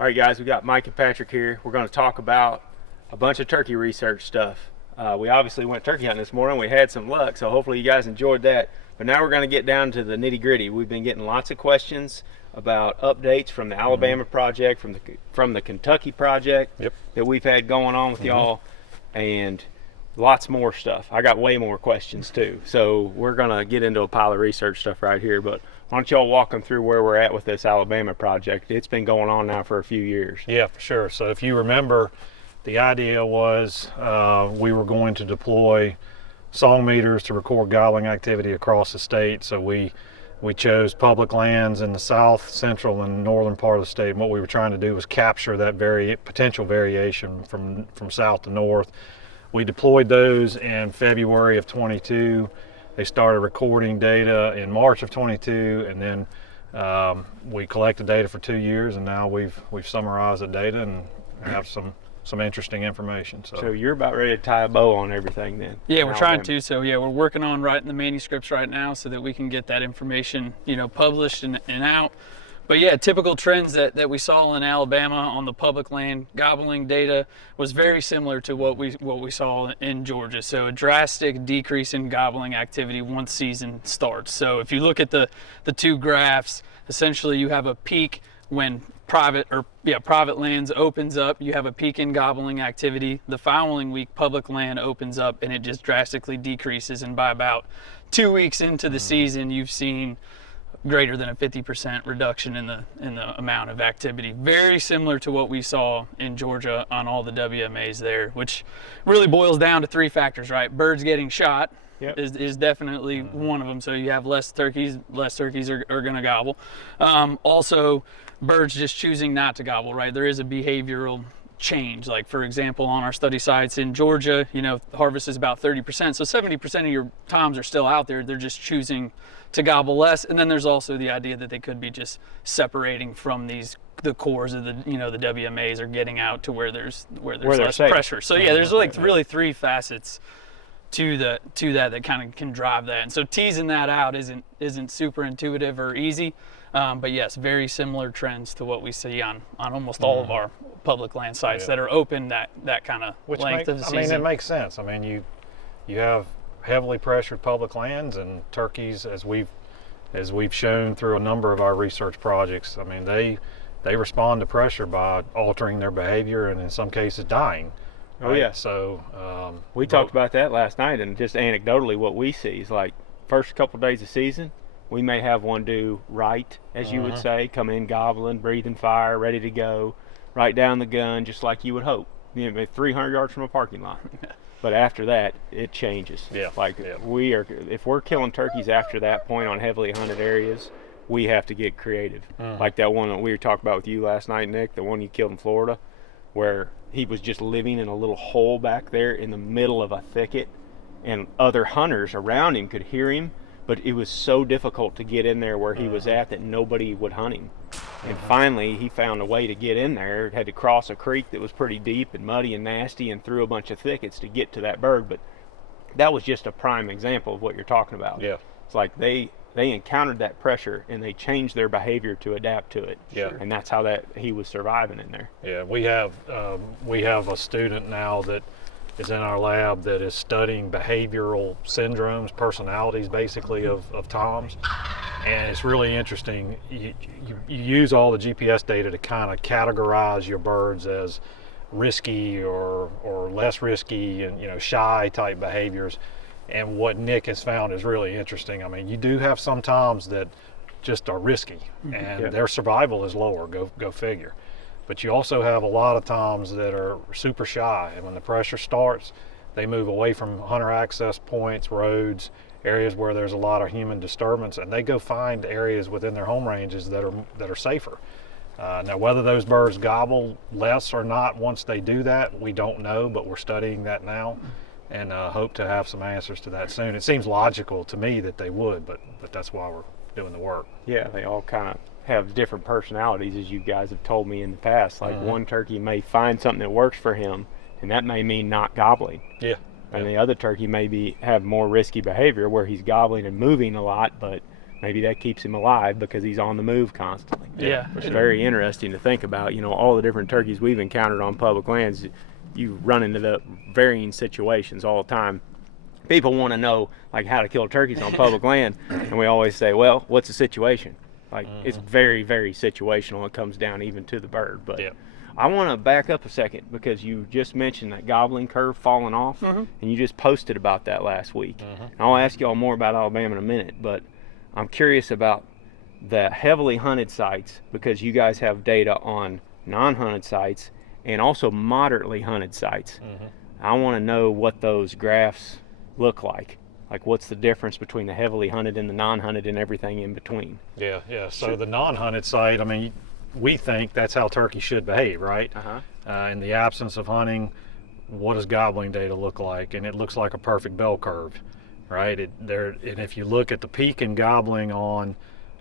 All right, guys, we got Mike and Patrick here. We're going to talk about a bunch of turkey research stuff. We obviously went turkey hunting this morning. We had some luck, so hopefully you guys enjoyed that. But now we're going to get down to the nitty gritty. We've been getting lots of questions about updates from the Alabama project, from the Kentucky project that we've had going on with y'all, and lots more stuff. I got way more questions too. So we're going to get into a pile of research stuff right here, but why don't y'all walk them through where we're at with this Alabama project? It's been going on now for a few years. Yeah, for sure. So if you remember, the idea was we were going to deploy song meters to record gobbling activity across the state. So we chose public lands in the south, central, and northern part of the state. And what we were trying to do was capture that potential variation from south to north. We deployed those in February of 22. They started recording data in March of 22, and then we collected data for 2 years, and now we've summarized the data and have some interesting information. So you're about ready to tie a bow on everything then? Yeah, we're trying to. So yeah, we're working on writing the manuscripts right now so that we can get that information, published and out. But yeah, typical trends that we saw in Alabama on the public land gobbling data was very similar to what we saw in Georgia. So a drastic decrease in gobbling activity once season starts. So if you look at the two graphs, essentially you have a peak when private lands opens up. You have a peak in gobbling activity. The following week, public land opens up and it just drastically decreases. And by about 2 weeks into the season, you've seen greater than a 50% reduction in the amount of activity. Very similar to what we saw in Georgia on all the WMAs there, which really boils down to three factors, right? Birds getting shot is definitely one of them. So you have less turkeys are going to gobble. Also, birds just choosing not to gobble, right? There is a behavioral change. Like for example, on our study sites in Georgia, harvest is about 30%. So 70% of your toms are still out there. They're just choosing to gobble less. And then there's also the idea that they could be just separating from the cores of the WMAs, or getting out to where there's less pressure. So yeah, there's like really three facets to that kind of can drive that. And so teasing that out isn't super intuitive or easy. But yes, very similar trends to what we see on almost all of our public land sites that are open that kind of length of the season. I mean, it makes sense. I mean, you have heavily pressured public lands, and turkeys, as we've shown through a number of our research projects, I mean, they respond to pressure by altering their behavior and in some cases dying. Oh yeah. So we talked about that last night, and just anecdotally what we see is like first couple days of season, we may have one do right, as you would say, come in gobbling, breathing fire, ready to go, right down the gun, just like you would hope, 300 yards from a parking lot. But after that, it changes. Yeah. If we're killing turkeys after that point on heavily hunted areas, we have to get creative. Like that one that we were talking about with you last night, Nick, the one you killed in Florida, where he was just living in a little hole back there in the middle of a thicket, and other hunters around him could hear him, but it was so difficult to get in there where he was at that nobody would hunt him. And finally, he found a way to get in there, had to cross a creek that was pretty deep and muddy and nasty, and through a bunch of thickets to get to that bird. But that was just a prime example of what you're talking about. Yeah. It's like they encountered that pressure and they changed their behavior to adapt to it. Yeah. And that's how he was surviving in there. Yeah, we have a student now that is in our lab that is studying behavioral syndromes, personalities basically of toms. And it's really interesting. You use all the GPS data to kind of categorize your birds as risky or less risky, and shy type behaviors. And what Nick has found is really interesting. I mean, you do have some toms that just are risky, and their survival is lower. Go figure. But you also have a lot of toms that are super shy, and when the pressure starts, they move away from hunter access points, roads, areas where there's a lot of human disturbance, and they go find areas within their home ranges that are safer. Now, whether those birds gobble less or not once they do that, we don't know, but we're studying that now, and hope to have some answers to that soon. It seems logical to me that they would, but that's why we're doing the work. Yeah, they all kind of have different personalities, as you guys have told me in the past. Like one turkey may find something that works for him, and that may mean not gobbling. Yeah. And the other turkey may have more risky behavior where he's gobbling and moving a lot, but maybe that keeps him alive because he's on the move constantly. Yeah, It's very interesting to think about, all the different turkeys we've encountered on public lands. You run into the varying situations all the time. People want to know like how to kill turkeys on public land, and we always say, well, what's the situation? Like it's very, very situational. It comes down even to the bird. But I want to back up a second because you just mentioned that gobbling curve falling off, and you just posted about that last week. And I'll ask you all more about Alabama in a minute, but I'm curious about the heavily hunted sites because you guys have data on non-hunted sites and also moderately hunted sites. I want to know what those graphs look like. Like what's the difference between the heavily hunted and the non-hunted and everything in between? Yeah. So the non-hunted site, I mean, we think that's how turkey should behave, right? In the absence of hunting, what does gobbling data look like? And it looks like a perfect bell curve, right? And if you look at the peak in gobbling on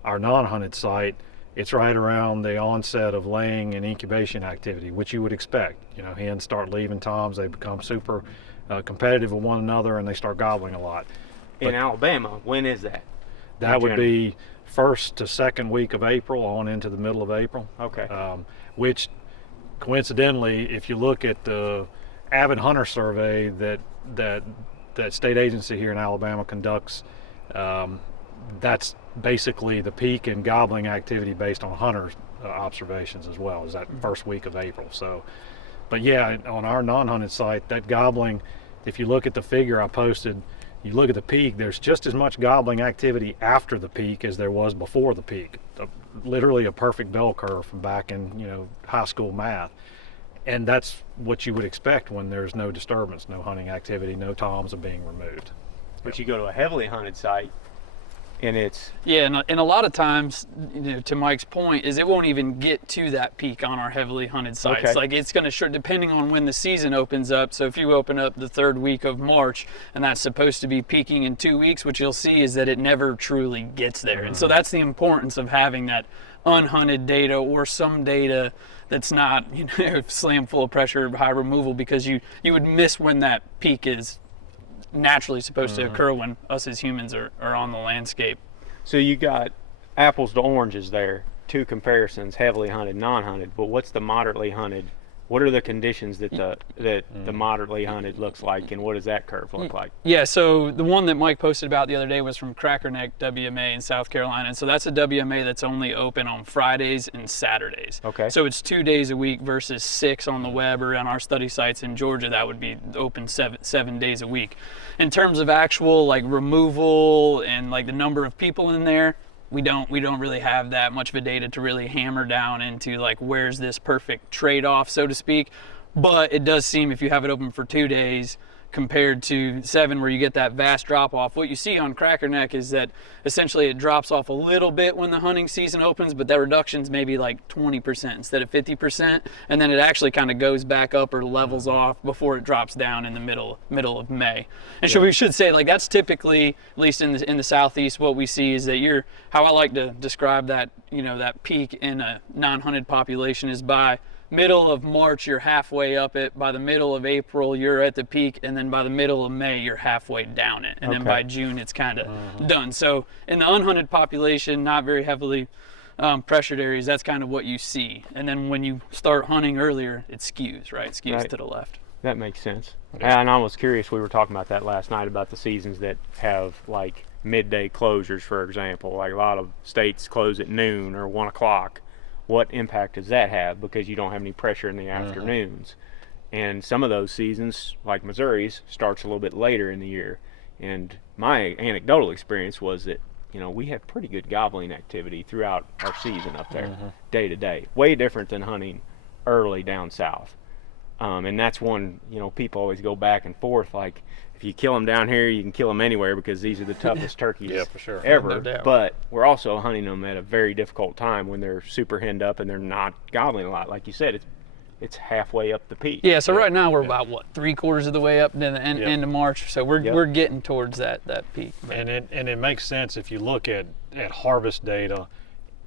our non-hunted site, it's right around the onset of laying and incubation activity, which you would expect. Hens start leaving toms, they become super competitive with one another, and they start gobbling a lot. In Alabama, when is that? That would be first to second week of April on into the middle of April. Okay. Which coincidentally, if you look at the avid hunter survey that state agency here in Alabama conducts, that's basically the peak in gobbling activity based on hunter observations as well, is that first week of April. So, but yeah, on our non-hunted site, that gobbling, if you look at the figure I posted, you look at the peak, there's just as much gobbling activity after the peak as there was before the peak. Literally a perfect bell curve from back in high school math. And that's what you would expect when there's no disturbance, no hunting activity, no toms are being removed. But you go to a heavily hunted site, and it's and a lot of times, to Mike's point, is it won't even get to that peak on our heavily hunted sites. Okay. Like it's going to depending on when the season opens up. So if you open up the third week of March, and that's supposed to be peaking in 2 weeks, what you'll see is that it never truly gets there. And so that's the importance of having that unhunted data or some data that's not slam full of pressure, high removal, because you would miss when that peak is naturally supposed to occur when us as humans are on the landscape. So you got apples to oranges there, two comparisons, heavily hunted, non-hunted, but what's the moderately hunted? What are the conditions that the moderately hunted looks like, and what does that curve look like? Yeah, so the one that Mike posted about the other day was from Crackerneck WMA in South Carolina, and so that's a WMA that's only open on Fridays and Saturdays. Okay. So it's 2 days a week versus 6 on the web or on our study sites in Georgia. That would be open seven days a week. In terms of actual like removal and like the number of people in there, we don't really have that much of a data to really hammer down into like where's this perfect trade-off, so to speak. But it does seem, if you have it open for 2 days compared to 7 where you get that vast drop off, what you see on Crackerneck is that essentially it drops off a little bit when the hunting season opens, but that reduction's maybe like 20% instead of 50%, and then it actually kind of goes back up or levels off before it drops down in the middle of May. And so we should say, like, that's typically, at least in the southeast, what we see is that how I like to describe that, that peak in a non-hunted population is by middle of March, you're halfway up it. By the middle of April, you're at the peak. And then by the middle of May, you're halfway down it. And then by June, it's kind of done. So in the unhunted population, not very heavily pressured areas, that's kind of what you see. And then when you start hunting earlier, it skews, right? It skews to the left. That makes sense. And I was curious, we were talking about that last night, about the seasons that have like midday closures, for example. Like a lot of states close at noon or 1 o'clock. What impact does that have? Because you don't have any pressure in the afternoons. And some of those seasons, like Missouri's, starts a little bit later in the year. And my anecdotal experience was that, we have pretty good gobbling activity throughout our season up there, day to day. Way different than hunting early down south. And that's one, people always go back and forth, like, if you kill them down here, you can kill them anywhere because these are the toughest turkeys for sure. ever. No doubt. But we're also hunting them at a very difficult time when they're super henned up and they're not gobbling a lot. Like you said, it's halfway up the peak. Yeah, so right now we're about, 3/4 of the way up to the end of March. So we're getting towards that peak. And it makes sense if you look at harvest data.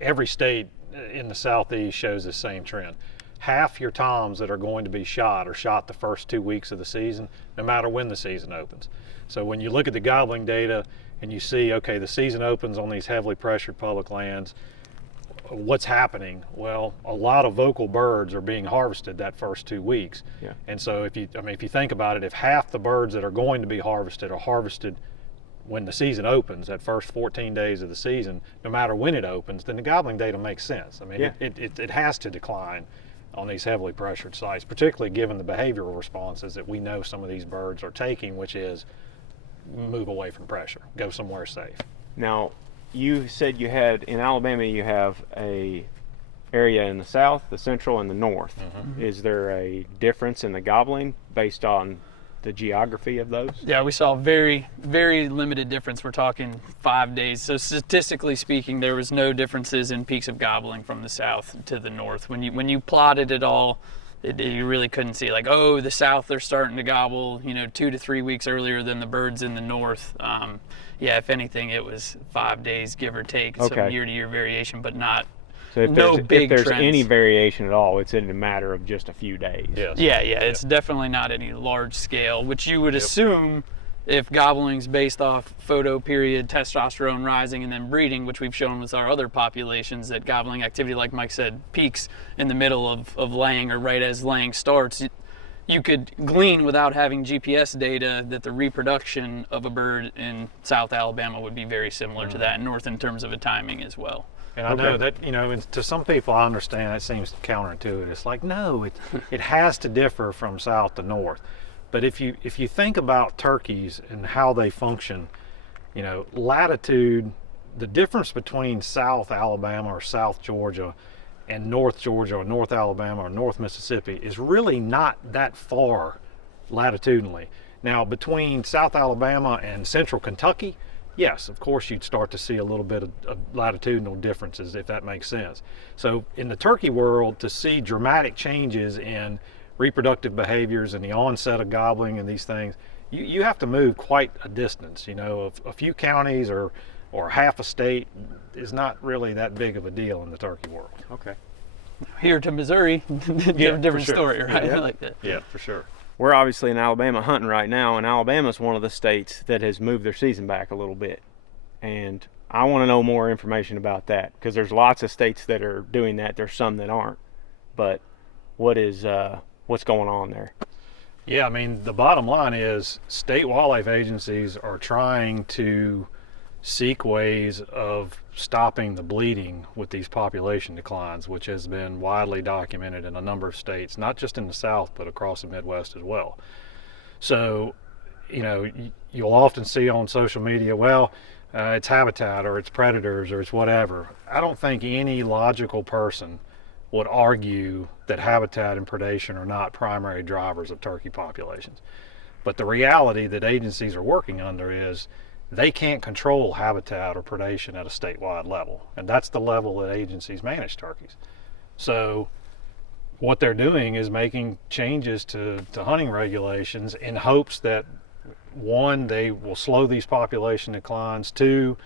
Every state in the southeast shows the same trend. Half your toms that are going to be shot are shot the first 2 weeks of the season, no matter when the season opens. So when you look at the gobbling data, and you see, okay, the season opens on these heavily pressured public lands. What's happening? Well, a lot of vocal birds are being harvested that first 2 weeks. Yeah. And so if you think about it, if half the birds that are going to be harvested are harvested when the season opens, that first 14 days of the season, no matter when it opens, then the gobbling data makes sense. I mean, Yeah. it has to decline on these heavily pressured sites, particularly given the behavioral responses that we know some of these birds are taking, which is move away from pressure, go somewhere safe. Now, you said you had, in Alabama, you have a area in the south, the central, and the north. Is there a difference in the gobbling based on the geography of those? Yeah, we saw very, very limited difference. We're talking 5 days. So statistically speaking, there was no differences in peaks of gobbling from the south to the north. When you plotted it all, you really couldn't see like, oh, the south, they're starting to gobble, 2 to 3 weeks earlier than the birds in the north. Yeah, if anything, it was 5 days, give or take, some year-to-year variation, but not. So if no there's, big if there's trends. any variation at all, it's in a matter of just a few days. Yes. Yeah, it's definitely not any large scale, which you would assume if gobbling's based off photo period, testosterone rising, and then breeding, which we've shown with our other populations, that gobbling activity, like Mike said, peaks in the middle of laying or right as laying starts. You could glean without having GPS data that the reproduction of a bird in South Alabama would be very similar to that in north in terms of a timing as well. And I know that, to some people, I understand that seems counterintuitive. It's like, no, it has to differ from south to north. But if you think about turkeys and how they function, latitude, the difference between South Alabama or South Georgia and North Georgia or North Alabama or North Mississippi is really not that far latitudinally. Now, between South Alabama and Central Kentucky, yes, of course you'd start to see a little bit of latitudinal differences, if that makes sense. So in the turkey world, to see dramatic changes in reproductive behaviors and the onset of gobbling and these things, you have to move quite a distance. A few counties or half a state is not really that big of a deal in the turkey world. Okay. Here to Missouri, different sure. story, right? Yeah. I like that. Yeah, for sure. We're obviously in Alabama hunting right now, and Alabama's one of the states that has moved their season back a little bit. And I want to know more information about that, because there's lots of states that are doing that. There's some that aren't. But what's going on there? Yeah, the bottom line is state wildlife agencies are trying to seek ways of stopping the bleeding with these population declines, which has been widely documented in a number of states, not just in the South, but across the Midwest as well. So, you'll often see on social media, it's habitat or it's predators or it's whatever. I don't think any logical person would argue that habitat and predation are not primary drivers of turkey populations. But the reality that agencies are working under is they can't control habitat or predation at a statewide level. And that's the level that agencies manage turkeys. So what they're doing is making changes to hunting regulations in hopes that, one, they will slow these population declines. Two,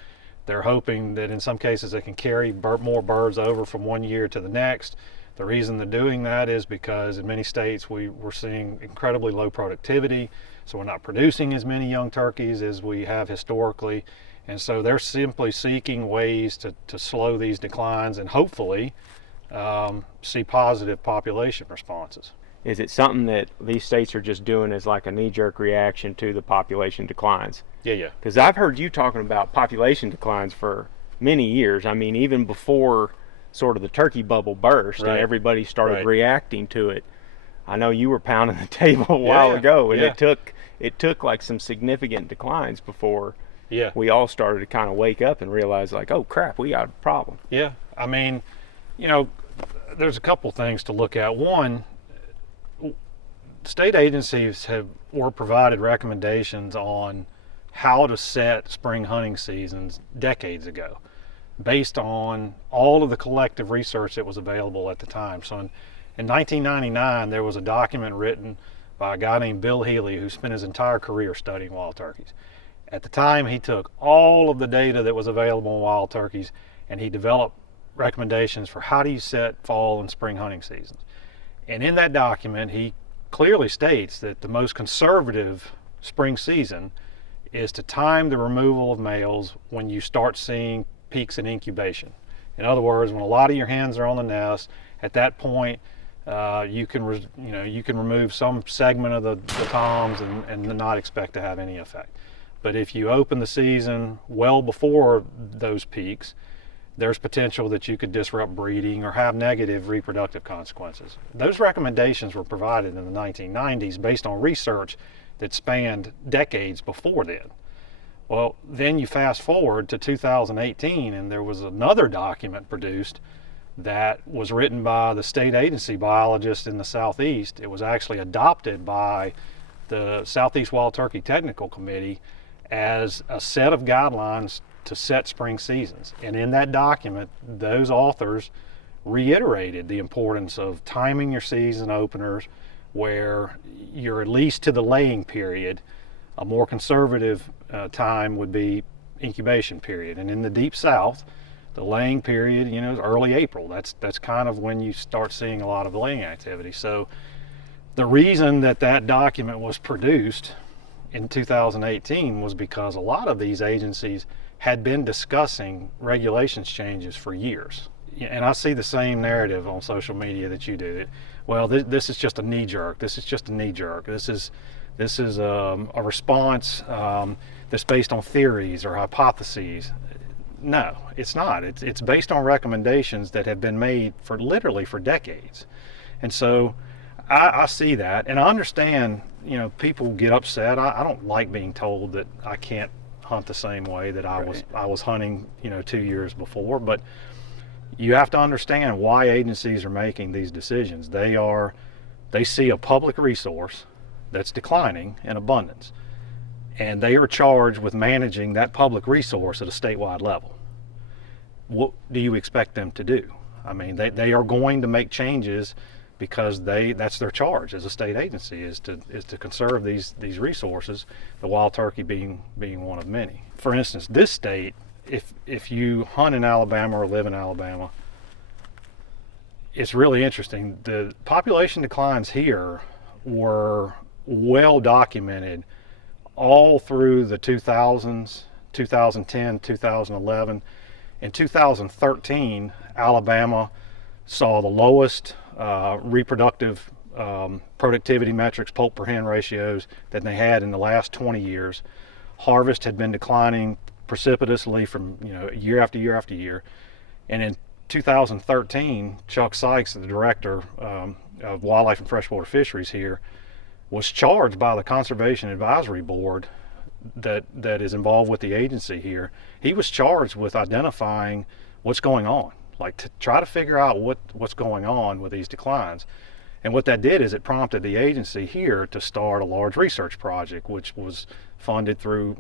they're hoping that in some cases they can carry more birds over from one year to the next. The reason they're doing that is because in many states we're seeing incredibly low productivity, so we're not producing as many young turkeys as we have historically. And so they're simply seeking ways to slow these declines and hopefully see positive population responses. Is it something that these states are just doing as like a knee-jerk reaction to the population declines? Yeah. Because I've heard you talking about population declines for many years. Even before sort of the turkey bubble burst and everybody started reacting to it. I know you were pounding the table a while ago, and it took like some significant declines before we all started to kind of wake up and realize like, oh crap, we got a problem. Yeah, there's a couple things to look at. One, state agencies were provided recommendations on how to set spring hunting seasons decades ago, based on all of the collective research that was available at the time. So in 1999, there was a document written by a guy named Bill Healy who spent his entire career studying wild turkeys. At the time, he took all of the data that was available on wild turkeys and he developed recommendations for how do you set fall and spring hunting seasons. And in that document, he clearly states that the most conservative spring season is to time the removal of males when you start seeing peaks in incubation. In other words, when a lot of your hens are on the nest, at that point, you can remove some segment of the toms and not expect to have any effect. But if you open the season well before those peaks, there's potential that you could disrupt breeding or have negative reproductive consequences. Those recommendations were provided in the 1990s based on research that spanned decades before then. Well, then you fast forward to 2018, and there was another document produced that was written by the state agency biologist in the Southeast. It was actually adopted by the Southeast Wild Turkey Technical Committee as a set of guidelines to set spring seasons. And in that document, those authors reiterated the importance of timing your season openers where you're at least to the laying period. A more conservative time would be incubation period. And in the Deep South, the laying period, is early April. That's kind of when you start seeing a lot of laying activity. So the reason that document was produced in 2018 was because a lot of these agencies had been discussing regulations changes for years. And I see the same narrative on social media that you do. Well, this is just a knee jerk. This is just a knee jerk. This is a response that's based on theories or hypotheses. No, it's not. It's based on recommendations that have been made literally for decades. And so I see that, and I understand, people get upset. I don't like being told that I can't hunt the same way that I was hunting, 2 years before, but you have to understand why agencies are making these decisions. They see a public resource that's declining in abundance, and they are charged with managing that public resource at a statewide level. What do you expect them to do? I mean, they are going to make changes because that's their charge as a state agency, is to conserve these resources, the wild turkey being one of many. For instance, this state, if you hunt in Alabama or live in Alabama, it's really interesting. The population declines here were well documented all through the 2000s, 2010, 2011. In 2013, Alabama saw the lowest reproductive productivity metrics, poult per hen ratios, that they had in the last 20 years. Harvest had been declining precipitously from year after year after year. And in 2013, Chuck Sykes, the director of Wildlife and Freshwater Fisheries here, was charged by the Conservation Advisory Board that is involved with the agency here. He was charged with identifying what's going on, like to try to figure out what's going on with these declines. And what that did is it prompted the agency here to start a large research project, which was funded through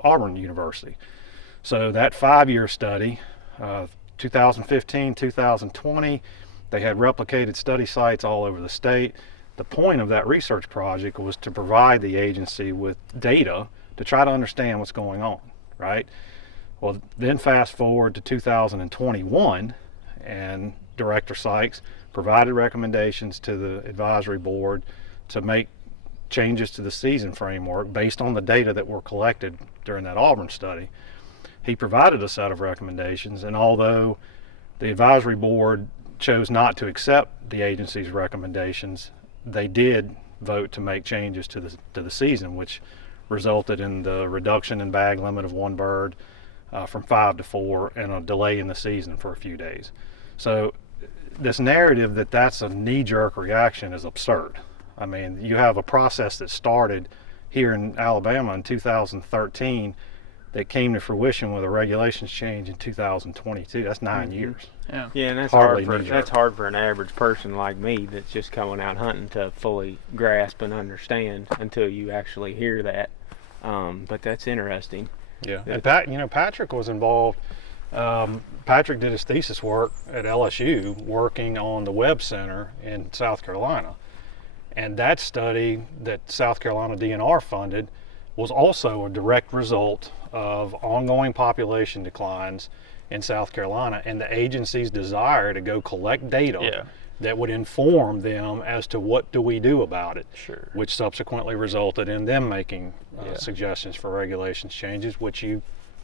Auburn University. So that 5-year study, 2015, 2020, they had replicated study sites all over the state. The point of that research project was to provide the agency with data to try to understand what's going on, right? Well, then fast forward to 2021, and Director Sykes provided recommendations to the advisory board to make changes to the season framework based on the data that were collected during that Auburn study. He provided a set of recommendations, and although the advisory board chose not to accept the agency's recommendations, they did vote to make changes to the season, which resulted in the reduction in bag limit of one bird from 5 to 4 and a delay in the season for a few days. So this narrative that that's a knee-jerk reaction is absurd. I mean, you have a process that started here in Alabama in 2013 that came to fruition with a regulations change in 2022. That's 9 years. Yeah, and that's Hardly hard for an average person like me that's just coming out hunting to fully grasp and understand until you actually hear that. But that's interesting. Yeah, and Patrick was involved. Patrick did his thesis work at LSU working on the Webb Center in South Carolina. And that study that South Carolina DNR funded was also a direct result of ongoing population declines in South Carolina and the agency's desire to go collect data that would inform them as to what do we do about it. Sure. Which subsequently resulted in them making suggestions for regulations changes, which you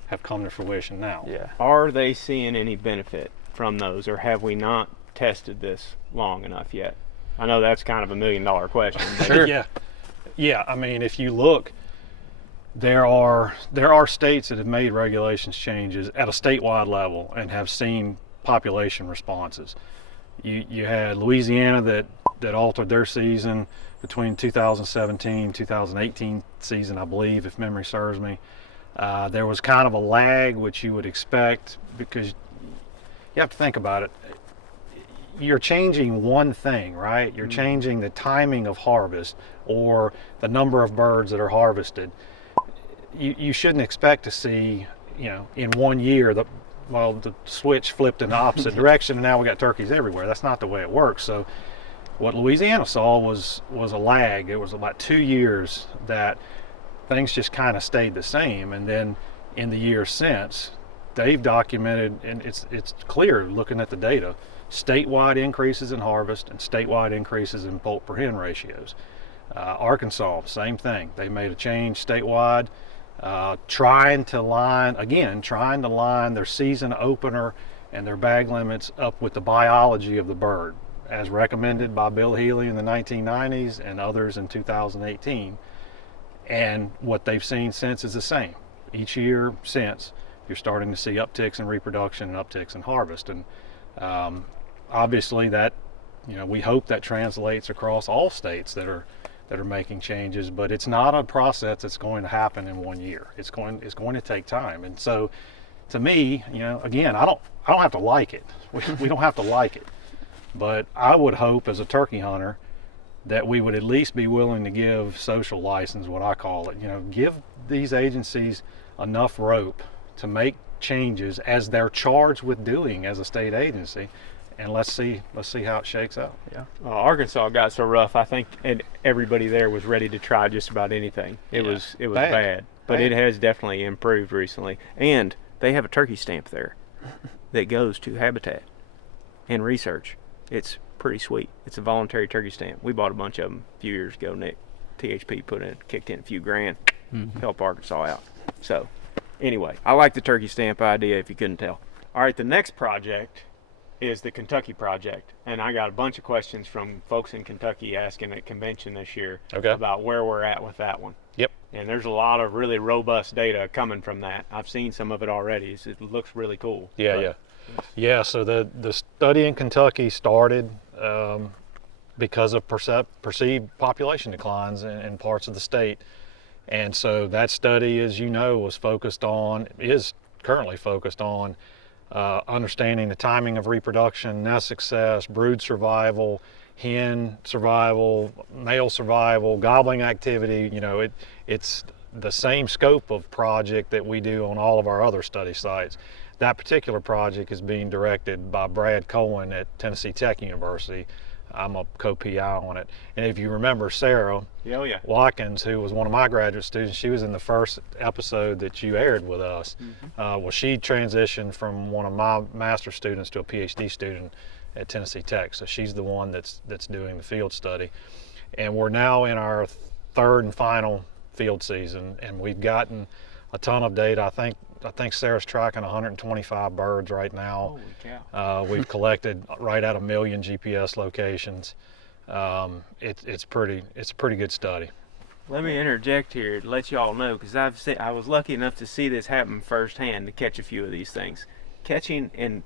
have come to fruition now. Yeah. Are they seeing any benefit from those, or have we not tested this long enough yet? I know that's kind of $1 million question. But Sure. Yeah. I mean, if you look, there are states that have made regulations changes at a statewide level and have seen population responses. You had Louisiana that altered their season between 2017 2018 season, I believe, if memory serves me. There was kind of a lag, which you would expect, because you have to think about it. You're changing one thing, right? You're changing the timing of harvest or the number of birds that are harvested. You shouldn't expect to see, in 1 year, the switch flipped in the opposite direction and now we got turkeys everywhere. That's not the way it works. So what Louisiana saw was a lag. It was about 2 years that things just kind of stayed the same, and then in the years since, they've documented, and it's clear looking at the data, statewide increases in harvest and statewide increases in poult per hen ratios. Arkansas, same thing. They made a change statewide, trying to line their season opener and their bag limits up with the biology of the bird, as recommended by Bill Healy in the 1990s and others in 2018. And what they've seen since is the same. Each year since, you're starting to see upticks in reproduction and upticks in harvest. And obviously that, we hope that translates across all states that are making changes, but it's not a process that's going to happen in 1 year. It's going to take time. And so to me, again, I don't have to like it. We don't have to like it. But I would hope as a turkey hunter that we would at least be willing to give social license, what I call it, give these agencies enough rope to make changes as they're charged with doing as a state agency, and let's see how it shakes out. Yeah. Arkansas got so rough, I think, and everybody there was ready to try just about anything. It was bad, but it has definitely improved recently. And they have a turkey stamp there that goes to habitat and research. It's pretty sweet. It's a voluntary turkey stamp. We bought a bunch of them a few years ago. Nick, THP kicked in a few grand, help Arkansas out. So anyway, I like the turkey stamp idea, if you couldn't tell. All right, the next project is the Kentucky project, and I got a bunch of questions from folks in Kentucky asking at convention this year about where we're at with that one. Yep. And there's a lot of really robust data coming from that. I've seen some of it already. It looks really cool. Yeah, so the study in Kentucky started because of perceived population declines in parts of the state. And so that study, as you know, is currently focused on understanding the timing of reproduction, nest success, brood survival, hen survival, male survival, gobbling activity. It's the same scope of project that we do on all of our other study sites. That particular project is being directed by Brad Cohen at Tennessee Tech University. I'm a co-PI on it. And if you remember Sarah Watkins, who was one of my graduate students, she was in the first episode that you aired with us. She transitioned from one of my master's students to a PhD student at Tennessee Tech. So she's the one that's doing the field study. And we're now in our third and final field season, and we've gotten a ton of data. I think Sarah's tracking 125 birds right now. Holy cow. We've collected right at 1 million GPS locations. It's a pretty good study. Let me interject here to let you all know, because I was lucky enough to see this happen firsthand, to catch a few of these things. Catching and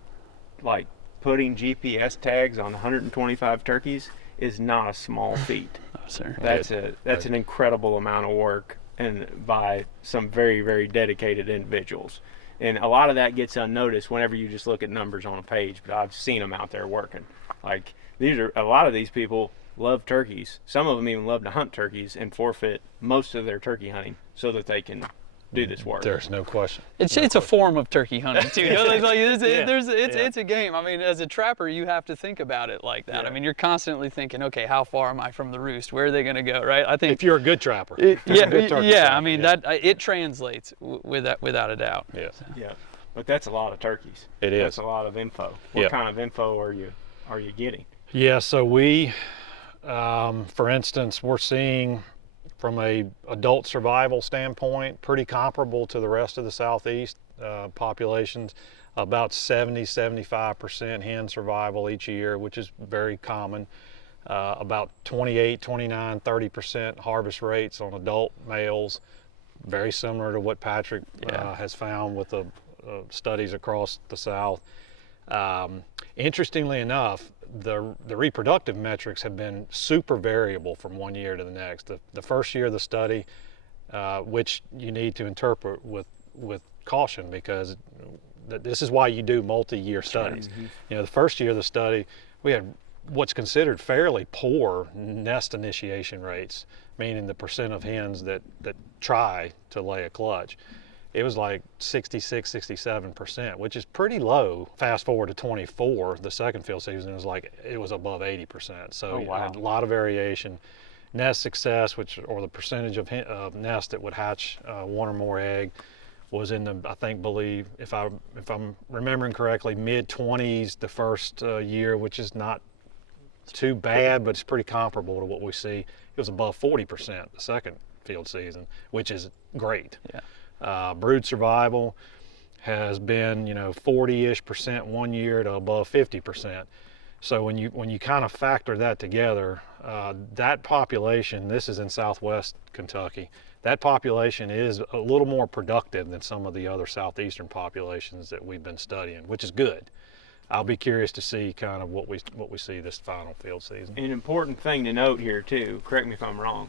putting GPS tags on 125 turkeys is not a small feat. Oh, sir. That's an incredible amount of work, and by some very, very dedicated individuals. And a lot of that gets unnoticed whenever you just look at numbers on a page, but I've seen them out there working. A lot of these people love turkeys. Some of them even love to hunt turkeys and forfeit most of their turkey hunting so that they can do this work. There's no question. It's a form of turkey hunting too. It's a game. I mean, as a trapper, you have to think about it like that. Yeah. I mean, you're constantly thinking, okay, how far am I from the roost? Where are they going to go? Right? I think if you're a good trapper. I mean, that it translates without a doubt. Yes. Yeah, but that's a lot of turkeys. It is. That's a lot of info. What kind of info are you getting? Yeah, so we, for instance, we're seeing from a adult survival standpoint, pretty comparable to the rest of the Southeast populations, about 70-75% hen survival each year, which is very common. About 28, 29, 30% harvest rates on adult males, very similar to what Patrick has found with the studies across the South. Interestingly enough, the reproductive metrics have been super variable from one year to the next. The first year of the study, which you need to interpret with caution, because this is why you do multi-year studies. Mm-hmm. You know, the first year of the study, we had what's considered fairly poor nest initiation rates, meaning the percent of hens that try to lay a clutch. It was like 66, 67%, which is pretty low. Fast forward to 24, the second field season, it was above 80%. So oh, wow. A lot of variation. Nest success, or the percentage of nests that would hatch one or more egg, was in the, believe, if I'm remembering correctly, mid-20s the first year, which is not too bad, but it's pretty comparable to what we see. It was above 40% the second field season, which is great. Yeah. Brood survival has been, 40-ish% one year to above 50%. So when you kind of factor that together, that population, this is in Southwest Kentucky, that population is a little more productive than some of the other southeastern populations that we've been studying, which is good. I'll be curious to see kind of what we see this final field season. An important thing to note here too, correct me if I'm wrong,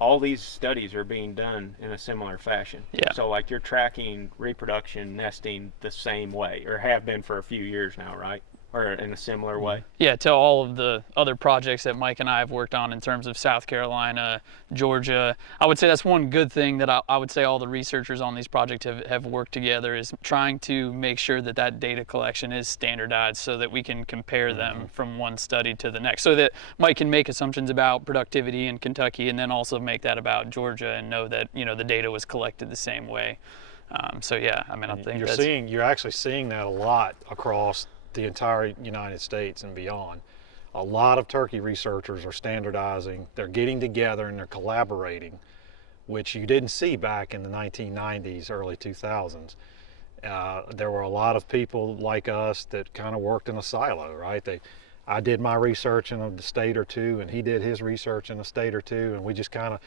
all these studies are being done in a similar fashion. Yeah. So like you're tracking reproduction, nesting the same way, or have been for a few years now, right? Or in a similar way. Yeah, to all of the other projects that Mike and I have worked on in terms of South Carolina, Georgia. I would say that's one good thing that I would say all the researchers on these projects have worked together, is trying to make sure that that data collection is standardized so that we can compare them from one study to the next, so that Mike can make assumptions about productivity in Kentucky and then also make that about Georgia and know that, the data was collected the same way. So yeah, I mean, I think you're actually seeing that a lot across the entire United States and beyond. A lot of turkey researchers are standardizing, they're getting together and they're collaborating, which you didn't see back in the 1990s, early 2000s. There were a lot of people like us that kind of worked in a silo, right? I did my research in a state or two, and he did his research in a state or two, and we just kind of,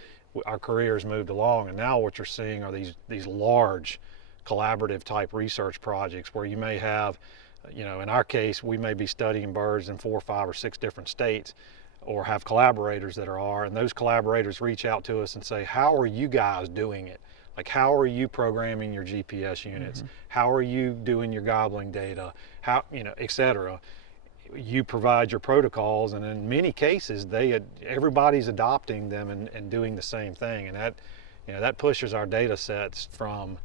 our careers moved along. And now what you're seeing are these large collaborative type research projects where you may have, in our case, we may be studying birds in 4, 5, or 6 different states, or have collaborators that are, and those collaborators reach out to us and say, how are you guys doing it? Like, how are you programming your GPS units? How are you doing your gobbling data? How, et cetera. You provide your protocols, and in many cases, everybody's adopting them and doing the same thing. And that pushes our data sets from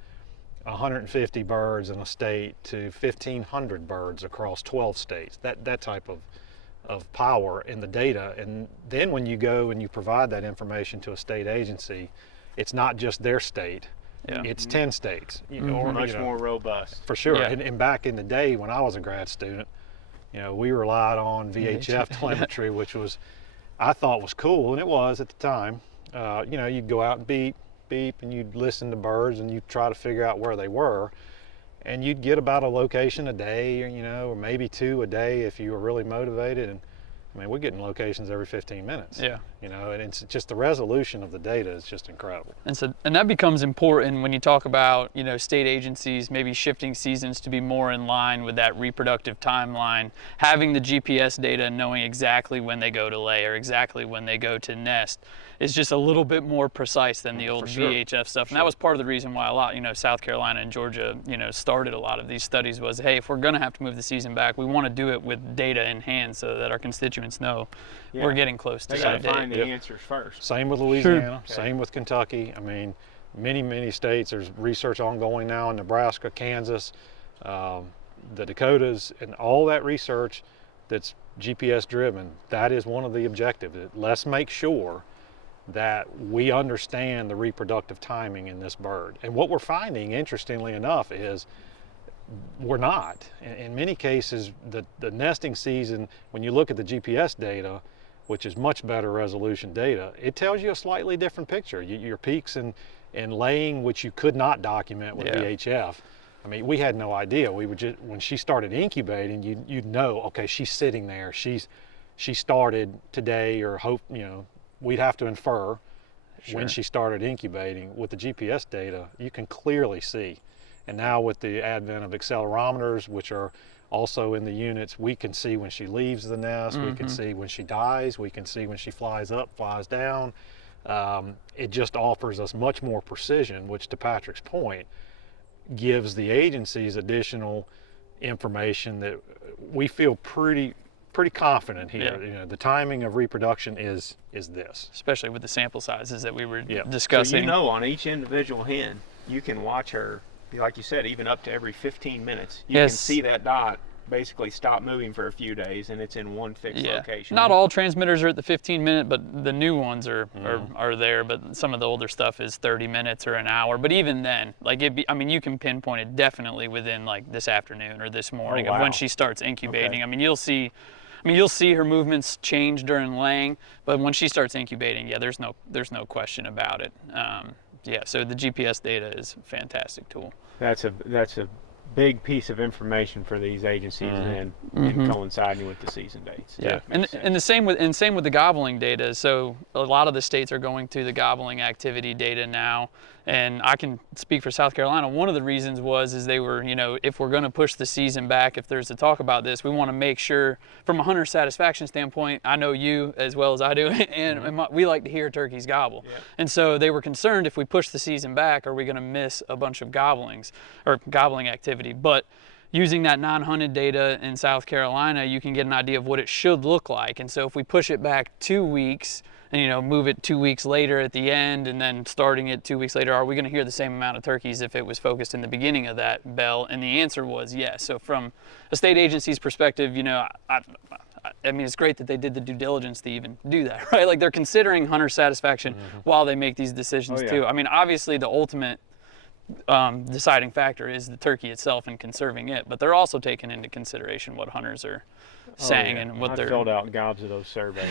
150 birds in a state to 1,500 birds across 12 states. That type of power in the data. And then when you go and you provide that information to a state agency, it's not just their state. Yeah. It's 10 states. Or much more robust. For sure. Yeah. And back in the day when I was a grad student, we relied on VHF telemetry, which I thought was cool, and it was at the time. You'd go out and beep, and you'd listen to birds and you'd try to figure out where they were, and you'd get about a location a day, or maybe 2 a day if you were really motivated. And I mean, we're getting locations every 15 minutes. Yeah. And it's just the resolution of the data is just incredible. And that becomes important when you talk about, state agencies maybe shifting seasons to be more in line with that reproductive timeline, having the GPS data and knowing exactly when they go to lay or exactly when they go to nest is just a little bit more precise than the old VHF stuff. And that was part of the reason why a lot, South Carolina and Georgia, started a lot of these studies was, hey, if we're going to have to move the season back, we want to do it with data in hand so that our constituents know we're getting close to they that gotta find date. the answers first. Same with Louisiana, Sure. same with Kentucky. I mean, many states, there's research ongoing now in Nebraska, Kansas, the Dakotas, and all that research that's GPS driven. That is one of the objectives. Let's make sure that we understand the reproductive timing in this bird. And what we're finding, interestingly enough, is we're not. In many cases, the nesting season, when you look at the GPS data, which is much better resolution data, it tells you a slightly different picture. Your peaks in laying, which you could not document with VHF. I mean, we had no idea. We would just, when she started incubating, you'd know, okay, she's sitting there. She started today, or hope, we'd have to infer when she started incubating. With the GPS data, you can clearly see. And now with the advent of accelerometers, which are also in the units, we can see when she leaves the nest, we can see when she dies, we can see when she flies up, flies down. It just offers us much more precision, which, to Patrick's point, gives the agencies additional information that we feel pretty confident here. The timing of reproduction is this. Especially with the sample sizes that we were discussing. So on each individual hen, you can watch her, like you said, even up to every 15 minutes. You can see that dot basically stop moving for a few days, and it's in one fixed location. Not all transmitters are at the 15-minute, but the new ones are there. But some of the older stuff is 30 minutes or an hour. But even then, like you can pinpoint it definitely within like this afternoon or this morning of when she starts incubating. I mean, you'll see her movements change during laying, but when she starts incubating, there's no question about it. So the GPS data is a fantastic tool. That's a big piece of information for these agencies, and coinciding with the season dates. And the same with the gobbling data. So a lot of the states are going through the gobbling activity data now, and I can speak for South Carolina. One of the reasons is they were, if we're going to push the season back, if there's a talk about this, we want to make sure from a hunter satisfaction standpoint, I know you as well as I do, and we like to hear turkeys gobble. And so they were concerned, if we push the season back, are we going to miss a bunch of gobblings or gobbling activity? But using that non-hunted data in South Carolina, you can get an idea of what it should look like. And so if we push it back 2 weeks and move it 2 weeks later at the end, and then starting it 2 weeks later, are we going to hear the same amount of turkeys if it was focused in the beginning of that bell? And the answer was yes. So from a state agency's perspective, I mean, it's great that they did the due diligence to even do that, right? Like, they're considering hunter satisfaction while they make these decisions too. I mean, obviously the ultimate deciding factor is the turkey itself and conserving it, but they're also taking into consideration what hunters are saying and what they're filled out gobs of those surveys,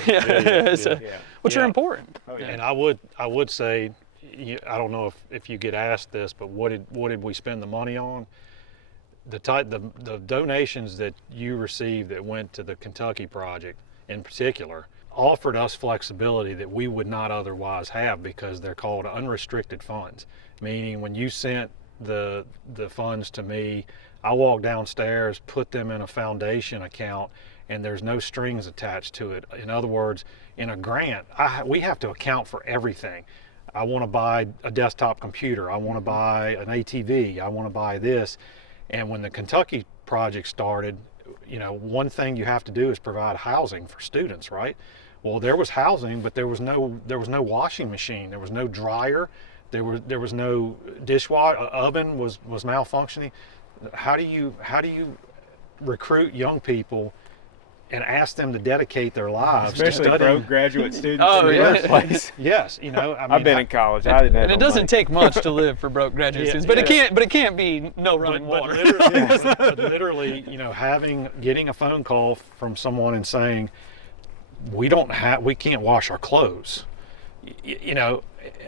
which are important. And I would say, I don't know if you get asked this, but what did we spend the money on? The donations that you received that went to the Kentucky project in particular offered us flexibility that we would not otherwise have, because they're called unrestricted funds, meaning when you sent the funds to me, I walk downstairs, put them in a foundation account, and there's no strings attached to it. In other words, in a grant, we have to account for everything. I want to buy a desktop computer, I want to buy an ATV, I want to buy this. And when the Kentucky project started, one thing you have to do is provide housing for students, right? Well, there was housing, but there was no washing machine, there was no dryer, there was no dishwasher, oven was malfunctioning. How do you recruit young people and ask them to dedicate their lives, especially to broke graduate students in the workplace? Yes, I mean, I've been in college. I didn't have and it doesn't take much to live for broke graduate students, but it can't be no running water. But literally, getting a phone call from someone and saying, we can't wash our clothes.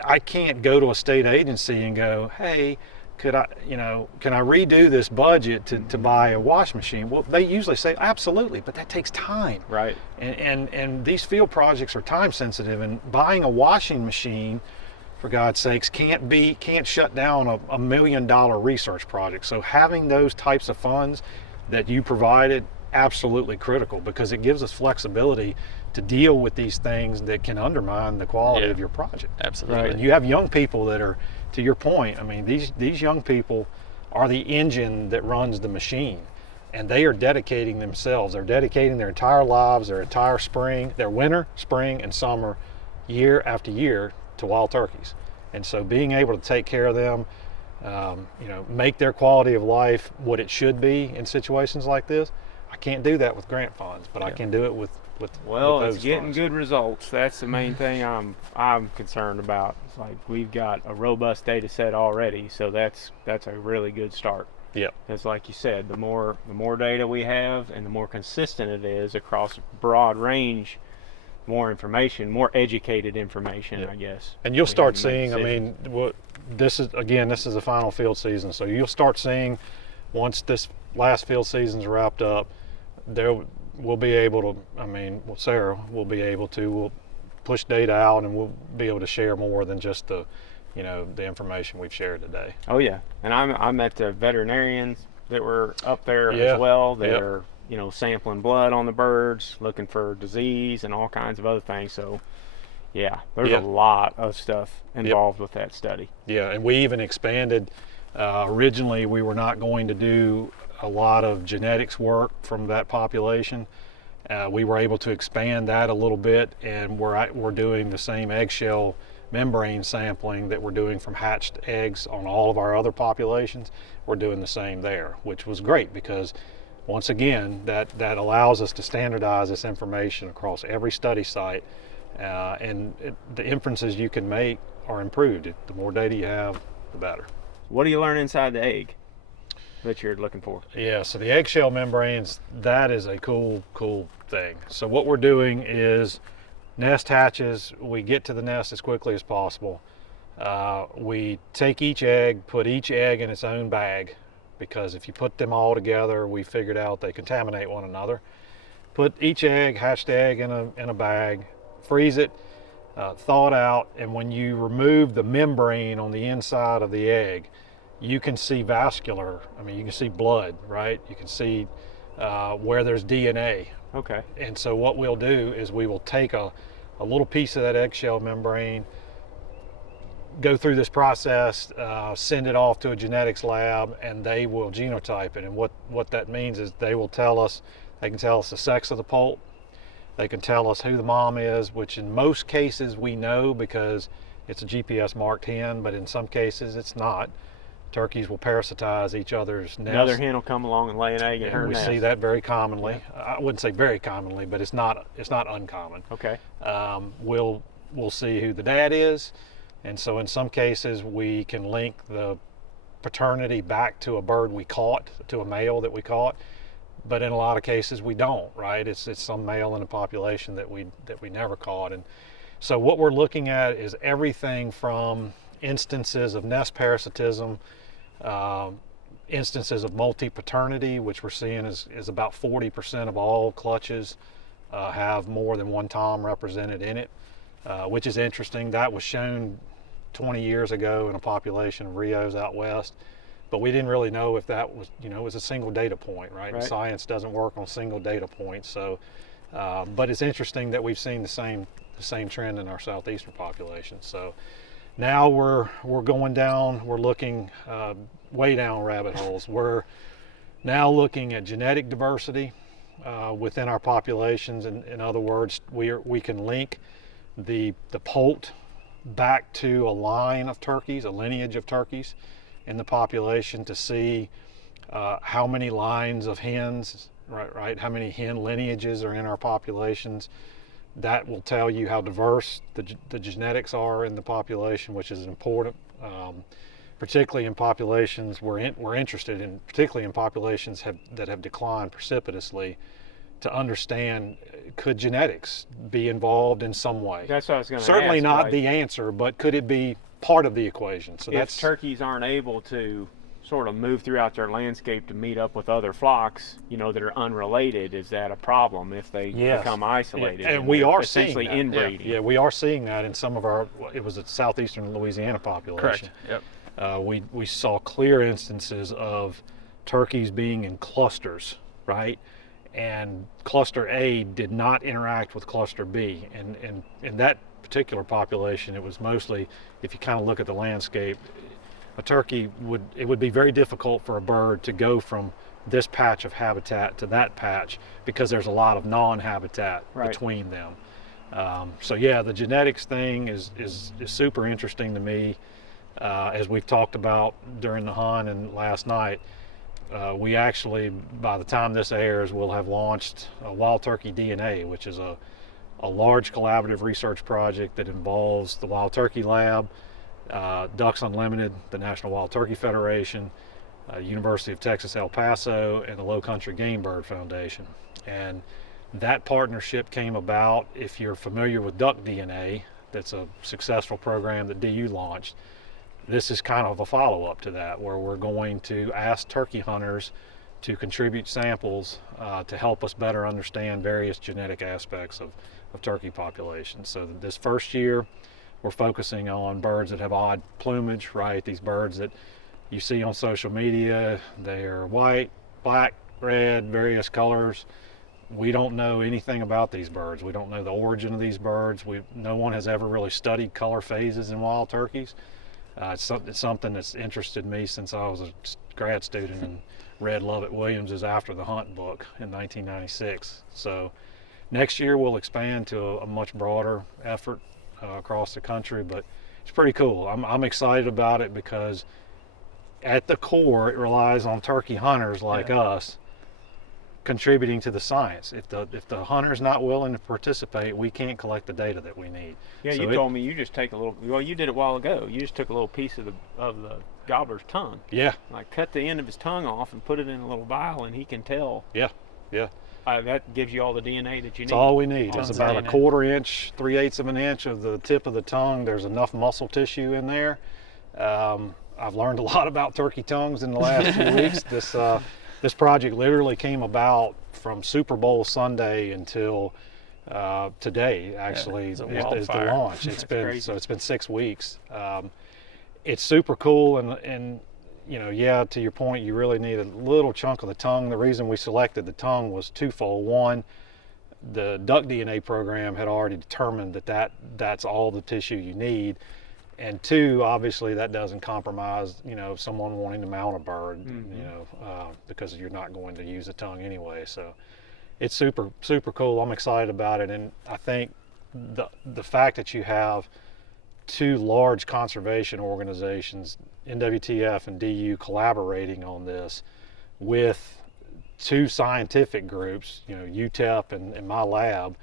I can't go to a state agency and go, hey, can I redo this budget to buy a wash machine? Well, they usually say absolutely, but that takes time. Right. And these field projects are time sensitive, and buying a washing machine, for God's sakes, can't shut down a $1 million research project. So having those types of funds that you provided, absolutely critical, because it gives us flexibility to deal with these things that can undermine the quality of your project. Absolutely. Right. And you have young people that are, to your point, I mean, these young people are the engine that runs the machine, and they are dedicating themselves. They're dedicating their entire lives, their entire spring, their winter, spring, and summer, year after year, to wild turkeys. And so being able to take care of them, make their quality of life what it should be in situations like this, I can't do that with grant funds, but I can do it with those it's getting funds. good results. That's the main thing I'm concerned about. It's like we've got a robust data set already, so that's a really good start. Yep. It's like you said, the more data we have and the more consistent it is across a broad range, more information, more educated information, Yep. I guess. And you'll we start have to make seeing, I mean, this is the final field season, so you'll start seeing, once this last field season's wrapped up, we'll be able to, Sarah will be able to, we'll push data out and we'll be able to share more than just the information we've shared today. Oh yeah, and I met the veterinarians that were up there Yeah. as well. That Yep. are sampling blood on the birds, looking for disease and all kinds of other things. So yeah, there's Yeah. a lot of stuff involved with that study. Yeah, and we even expanded. Originally, we were not going to do a lot of genetics work from that population. We were able to expand that a little bit, and we're doing the same eggshell membrane sampling that we're doing from hatched eggs on all of our other populations. We're doing the same there, which was great because, once again, that allows us to standardize this information across every study site, and the inferences you can make are improved. The more data you have, the better. What do you learn inside the egg that you're looking for? Yeah, so the eggshell membranes, that is a cool thing. So what we're doing is nest hatches, we get to the nest as quickly as possible. We take each egg, put each egg in its own bag, because if you put them all together, we figured out they contaminate one another. Put each hatched egg in a bag, freeze it, thaw it out, and when you remove the membrane on the inside of the egg, you can see vascular, you can see blood, right? You can see where there's DNA. Okay. And so what we'll do is we will take a little piece of that eggshell membrane, go through this process, send it off to a genetics lab, and they will genotype it. And what that means is they can tell us the sex of the poult. They can tell us who the mom is, which in most cases we know because it's a GPS marked hen, but in some cases it's not. Turkeys will parasitize each other's nest. Another hen will come along and lay an egg in her We nest. see that very commonly. I wouldn't say very commonly, but it's not uncommon. Okay. We'll see who the dad is, and so in some cases we can link the paternity back to a bird we caught, to a male that we caught, but in a lot of cases we don't. Right? It's some male in a population that we never caught, and so what we're looking at is everything from instances of nest parasitism, instances of multi-paternity, which we're seeing is about 40% of all clutches have more than one tom represented in it, which is interesting. That was shown 20 years ago in a population of Rios out west, but we didn't really know if that was, it was a single data point, right? Right. Science doesn't work on single data points, so but it's interesting that we've seen the same trend in our southeastern population. So now we're going down, we're looking way down rabbit holes. We're now looking at genetic diversity within our populations. In other words, we can link the poult back to a line of turkeys, a lineage of turkeys in the population, to see how many lines of hens, right? How many hen lineages are in our populations. That will tell you how diverse the genetics are in the population, which is important, particularly in populations we're interested in, particularly in populations that have declined precipitously, to understand, could genetics be involved in some way? That's what I was going to Certainly ask, not like, the answer, but could it be part of the equation? So if turkeys aren't able to sort of move throughout their landscape to meet up with other flocks, that are unrelated, is that a problem if they Yes. become isolated? And we they're are essentially seeing that. inbreeding. Yeah, we are seeing that in some of it was a southeastern Louisiana population. Correct. Yep. We saw clear instances of turkeys being in clusters, right? And cluster A did not interact with cluster B. And in that particular population, it was mostly, if you kind of look at the landscape, a turkey would be very difficult for a bird to go from this patch of habitat to that patch, because there's a lot of non-habitat Right. between them. So yeah, the genetics thing is super interesting to me. As we've talked about during the hunt and last night, we actually, by the time this airs, will have launched Wild Turkey DNA, which is a large collaborative research project that involves the Wild Turkey Lab, Ducks Unlimited, the National Wild Turkey Federation, University of Texas El Paso, and the Low Country Game Bird Foundation. And that partnership came about, if you're familiar with Duck DNA, that's a successful program that DU launched. This is kind of a follow-up to that, where we're going to ask turkey hunters to contribute samples to help us better understand various genetic aspects of turkey populations. So this first year, we're focusing on birds that have odd plumage, right? These birds that you see on social media, they're white, black, red, various colors. We don't know anything about these birds. We don't know the origin of these birds. No one has ever really studied color phases in wild turkeys. It's something that's interested me since I was a grad student and read Lovett Williams's After the Hunt book in 1996. So next year we'll expand to a much broader effort across the country, but it's pretty cool. I'm excited about it because at the core it relies on turkey hunters like us contributing to the science. If the hunter's not willing to participate, we can't collect the data that we need. Yeah, so you told me you just take a little. Well, you did it a while ago. You just took a little piece of the gobbler's tongue. Yeah. Like cut the end of his tongue off and put it in a little vial, and he can tell. Yeah. Yeah. That gives you all the DNA that you need. It's all we need. It's about DNA. a 1/4 inch, 3/8 of an inch of the tip of the tongue. There's enough muscle tissue in there. I've learned a lot about turkey tongues in the last few weeks. This project literally came about from Super Bowl Sunday until today. Actually, is the launch. It's been 6 weeks. It's super cool, and you know, yeah, to your point, you really need a little chunk of the tongue. The reason we selected the tongue was twofold. One, the Duck DNA program had already determined that's all the tissue you need. And two, obviously that doesn't compromise, you know, someone wanting to mount a bird, you know, because you're not going to use the tongue anyway. So it's super, super cool. I'm excited about it. And I think the fact that you have two large conservation organizations, NWTF and DU, collaborating on this with two scientific groups, you know, UTEP and my lab,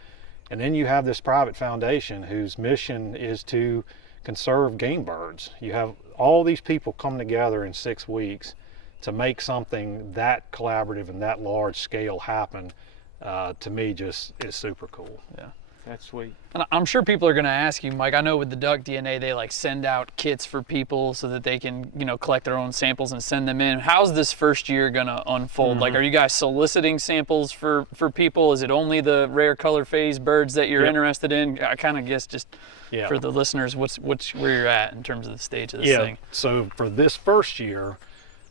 and then you have this private foundation whose mission is to conserve game birds. You have all these people come together in 6 weeks to make something that collaborative and that large scale happen. To me, just is super cool. Yeah. That's sweet. And I'm sure people are going to ask you, Mike, I know with the Duck DNA, they like send out kits for people so that they can, you know, collect their own samples and send them in. How's this first year going to unfold? Like, are you guys soliciting samples for people? Is it only the rare color phase birds that you're interested in? I kind of guess just for the listeners, what's where you're at in terms of the stage of this thing? So for this first year,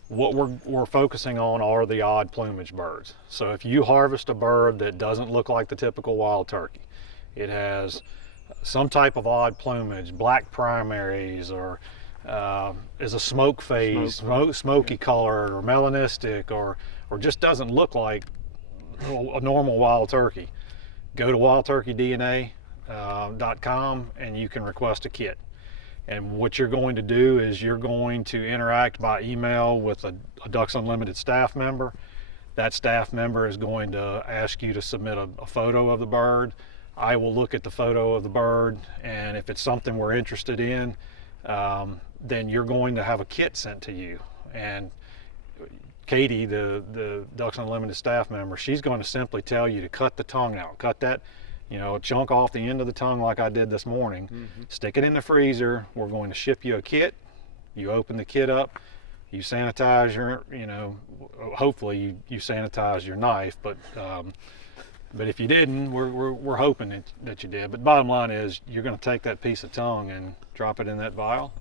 what we're focusing on are the odd plumage birds. So if you harvest a bird that doesn't look like the typical wild turkey, it has some type of odd plumage, black primaries, or is a smoke phase, smoky colored, or melanistic, or just doesn't look like a normal wild turkey. Go to wildturkeydna.com and you can request a kit. And what you're going to do is you're going to interact by email with a Ducks Unlimited staff member. That staff member is going to ask you to submit a photo of the bird. I will look at the photo of the bird, and if it's something we're interested in, then you're going to have a kit sent to you. And Katie, the Ducks Unlimited staff member, she's going to simply tell you to cut the tongue out, cut that, you know, chunk off the end of the tongue like I did this morning, stick it in the freezer. We're going to ship you a kit. You open the kit up, you sanitize your, you know, hopefully you sanitize your knife, but if you didn't, we're hoping that you did. But bottom line is, you're going to take that piece of tongue and drop it in that vial,